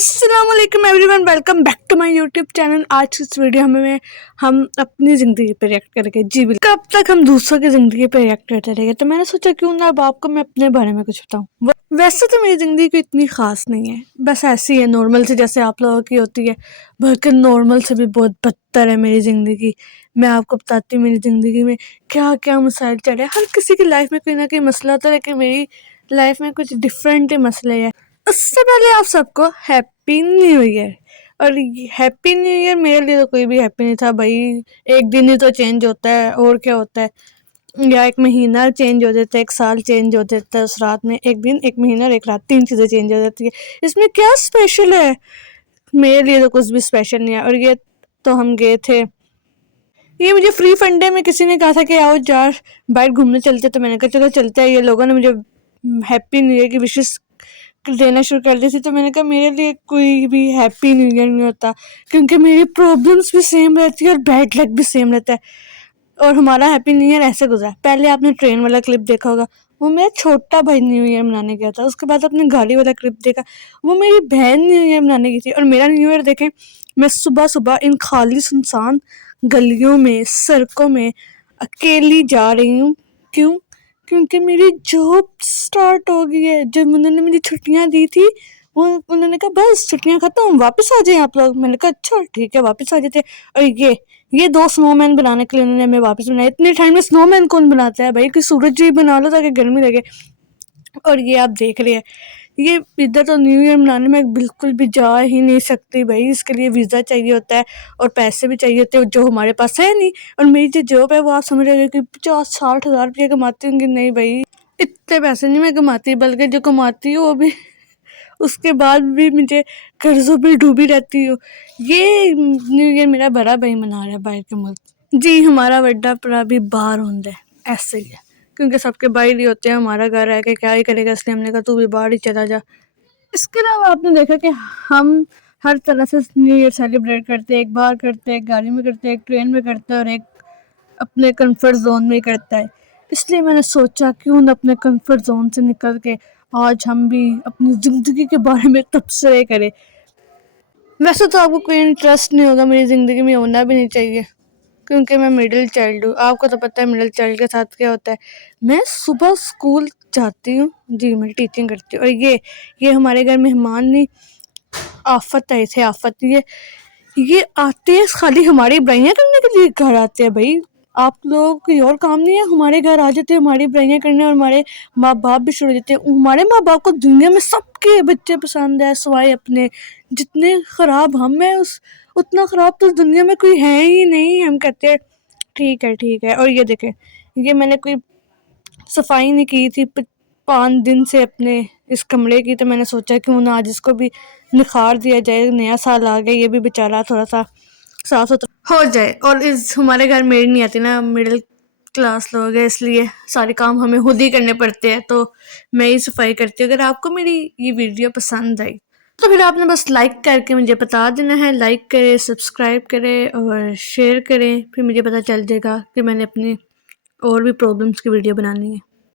अस्सलाम वालेकुम everyone, welcome back to my YouTube channel. आज की इस वीडियो में हम अपनी ज़िंदगी पे रिएक्ट करेंगे। जी बिल्कुल, कब तक हम दूसरों की ज़िंदगी पे रिएक्ट करते रहेंगे, तो मैंने सोचा क्यों ना अब आपको मैं अपने बारे में कुछ बताऊँ। वैसे तो मेरी ज़िंदगी कोई इतनी ख़ास नहीं है, बस ऐसी है नॉर्मल से, जैसे आप लोगों की होती है, बल्कि नॉर्मल से भी बहुत बदतर है मेरी ज़िंदगी। मैं आपको बताती हूँ मेरी ज़िंदगी में क्या क्या मसाइल चल रहे हैं। हर किसी की लाइफ में कोई ना कोई मसला होता है, लेकिन मेरी लाइफ में कुछ डिफरेंट ही मसले हैं। उससे पहले आप सबको हैप्पी न्यू ईयर। और हैप्पी न्यू ईयर मेरे लिए तो कोई भी हैप्पी नहीं था भाई। एक दिन ही तो चेंज होता है, और क्या होता है, या एक महीना चेंज हो जाता है, एक साल चेंज हो जाता है। उस रात में एक दिन, एक महीना और एक रात, 3 चीज़ें चेंज हो जाती है। इसमें क्या स्पेशल है? मेरे लिए तो कुछ भी स्पेशल नहीं है। और ये तो हम गए थे, ये मुझे फ्री फंडे में किसी ने कहा था कि आओ यार बाहर घूमने चलते, तो मैंने कहा चलो चलते हैं। ये लोगों ने मुझे हैप्पी न्यू ईयर की विशेस देना शुरू कर दी थी, तो मैंने कहा मेरे लिए कोई भी हैप्पी न्यू ईयर नहीं होता, क्योंकि मेरी प्रॉब्लम्स भी सेम रहती है और बैड लक भी सेम रहता है। और हमारा हैप्पी न्यू ईयर ऐसे गुजरा। पहले आपने ट्रेन वाला क्लिप देखा होगा, वो मेरा छोटा भाई न्यू ईयर मनाने गया था। उसके बाद आपने गाड़ी वाला क्लिप देखा, वो मेरी बहन न्यू ईयर मनाने गई थी। और मेरा न्यू ईयर देखें, मैं सुबह सुबह इन खाली सुनसान गलियों में, सड़कों में अकेली जा रही हूँ। क्यों? क्योंकि मेरी जॉब स्टार्ट हो गई है। जब उन्होंने मुझे छुट्टियाँ दी थी, वो उन्होंने कहा बस छुट्टियाँ ख़त्म, वापस आ जाएं आप लोग। मैंने कहा अच्छा ठीक है, वापस आ जाते। और ये 2 स्नोमैन बनाने के लिए उन्होंने हमें वापस बनाया। इतनी ठंड में स्नोमैन कौन बनाता है भाई? कोई सूरज ही बना लो ताकि गर्मी लगे। और ये आप देख रहे हैं, ये इधर तो न्यू ईयर मनाने में बिल्कुल भी जा ही नहीं सकती भाई। इसके लिए वीज़ा चाहिए होता है और पैसे भी चाहिए होते हैं, जो हमारे पास है नहीं। और मेरी जो जॉब है वो आप समझ रहे हो कि 50-60 हज़ार रुपये कमाती होंगी। नहीं भाई, इतने पैसे नहीं मैं कमाती, बल्कि जो कमाती हूँ वो भी उसके बाद भी मुझे कर्जों में डूबी रहती हूँ। ये न्यू ईयर मेरा बड़ा भाई मना रहा है बाहर के मुल्क। जी, हमारा बड़ा भरा भी बाहर होता है, ऐसे ही है, क्योंकि सबके बाहर ही होते हैं। हमारा घर है कि क्या ही करेगा, इसलिए हमने कहा तू भी बाहर ही चला जा। इसके अलावा आपने देखा कि हम हर तरह से न्यू ईयर सेलिब्रेट करते हैं। एक बाहर करते हैं, एक गाड़ी में करते हैं, एक ट्रेन में करते हैं, और एक अपने कंफर्ट जोन में करता है। इसलिए मैंने सोचा क्यों न अपने कंफर्ट जोन से निकल के आज हम भी अपनी ज़िंदगी के बारे में तबसरे करें। वैसे तो आपको कोई इंटरेस्ट नहीं होगा मेरी ज़िंदगी में, होना भी नहीं चाहिए, क्योंकि मैं मिडिल चाइल्ड हूँ। आपको तो पता है मिडिल चाइल्ड के साथ क्या होता है। मैं सुबह स्कूल जाती हूँ, जी मैं टीचिंग करती हूँ। और ये हमारे घर मेहमान नहीं, आफत आए थे। आफत ये आते हैं खाली हमारी बुराइयां करने के लिए घर आते हैं भाई। आप लोगों को कोई और काम नहीं है? हमारे घर आ जाते हैं हमारी बुराइयां करने, और हमारे माँ बाप भी छोड़ देते हैं। हमारे माँ बाप को दुनिया में सबके बच्चे पसंद है सिवाय अपने। जितने ख़राब हम हैं उतना ख़राब तो दुनिया में कोई है ही नहीं। हम कहते हैं ठीक है ठीक है। और ये देखें, ये मैंने कोई सफाई नहीं की थी 5 दिन से अपने इस कमरे की, तो मैंने सोचा क्यों ना आज इसको भी निखार दिया जाए। नया साल आ गया, ये भी बेचारा थोड़ा सा साफ सुथरा हो जाए। और इस हमारे घर मेड नहीं आती ना, मिडिल क्लास लोग हैं, इसलिए सारे काम हमें खुद ही करने पड़ते हैं, तो मैं ही सफाई करती हूँ। अगर आपको मेरी ये वीडियो पसंद आई तो फिर आपने बस लाइक करके मुझे बता देना है। लाइक करें, सब्सक्राइब करें और शेयर करें, फिर मुझे पता चल जाएगा कि मैंने अपनी और भी प्रॉब्लम्स की वीडियो बनानी है।